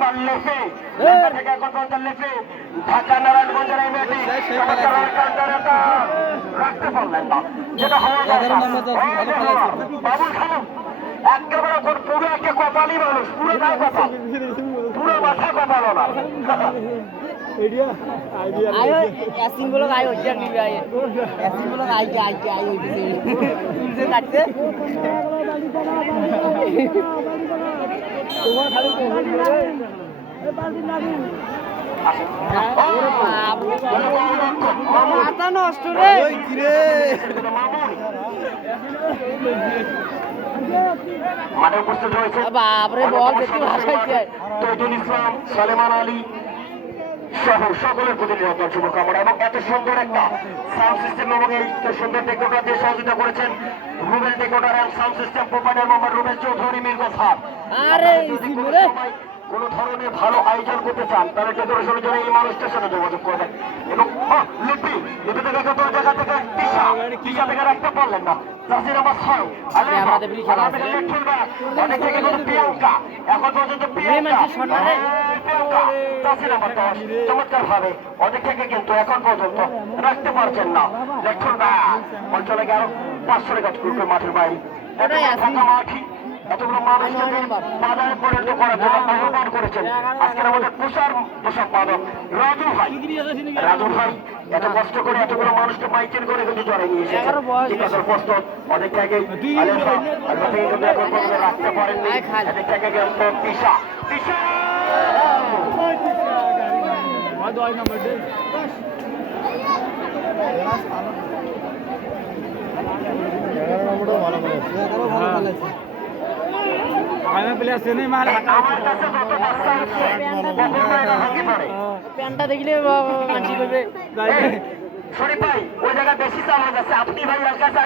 একবার লেফে থেকে এখন পর্যন্ত লেফে ঢাকা নারায়ণগঞ্জের এই মেয়েটি রাখতে পারলেন না, যেটা হওয়ার বাবুল খালু একেবারে পুরো একটা কপালই মানুষ, পুরো গায়ে কপাল, পুরো মাথা কপাল না। आयो ऐसी बोलो आयो उज्जर नहीं आए ऐसी बोलो आई आयो तुमसे काटते তোমার খালি মাথা নষ্ট রে মাঠে উপস্থিত হয়েছে বাপরে বল দেখতে ভাসাইছে তৈদুল ইসলাম, সালেমান আলী সহ সকলের প্রতি নিরন্তর শুভকামনা এবং এত সুন্দর একটা সাউন্ড সিস্টেম এবং এই সুন্দর ডেকোটার দিয়ে সহযোগিতা করেছেন রুবেল ডেকোটার এবং sound system provider Mohammad Rubel Chowdhury Mirza sir. আরে কোন ধরনের ভালো আয়োজন করতে চান তাহলে ডেকোরেশনের জন্য এই মানুষটার সাথে যোগাযোগ করবেন। এবং লিপি লিপি থেকে কত জায়গা থেকে টিসা থেকে রাখতে পারলেন না, চাষির আমার ছয় অনেক থেকে কিন্তু প্রিয়াঙ্কা এখন পর্যন্ত প্রিয়াঙ্কা চাষির আমার 10 চমৎকার ভাবে অনেক থেকে কিন্তু এখন পর্যন্ত রাখতে পারছেন না। লেখুন অঞ্চলে আরো 500 টাকা গ্রুপের মাঠের বাইরে ফাঁকা মাঠি এতগুলো মানুষকে বাজারে পরিণত করার জন্য আহ্বান করেছেন আজকের আমাদের পোশাক পালক রাজু ভাই এত কষ্ট করে এতগুলো মানুষকে মাইকেল করে কিন্তু জড়ে নিয়ে এসেছে। ঠিক আছে প্রস্তুত অনেক থেকে রাখতে পারেননি, অনেক থেকে কিন্তু পিসা পিসা প্যান্টটা দেখলে মানসি করবে শরীফ ভাই ওই জায়গায় বেশি চাল হয়ে যাচ্ছে, আপনি ভাই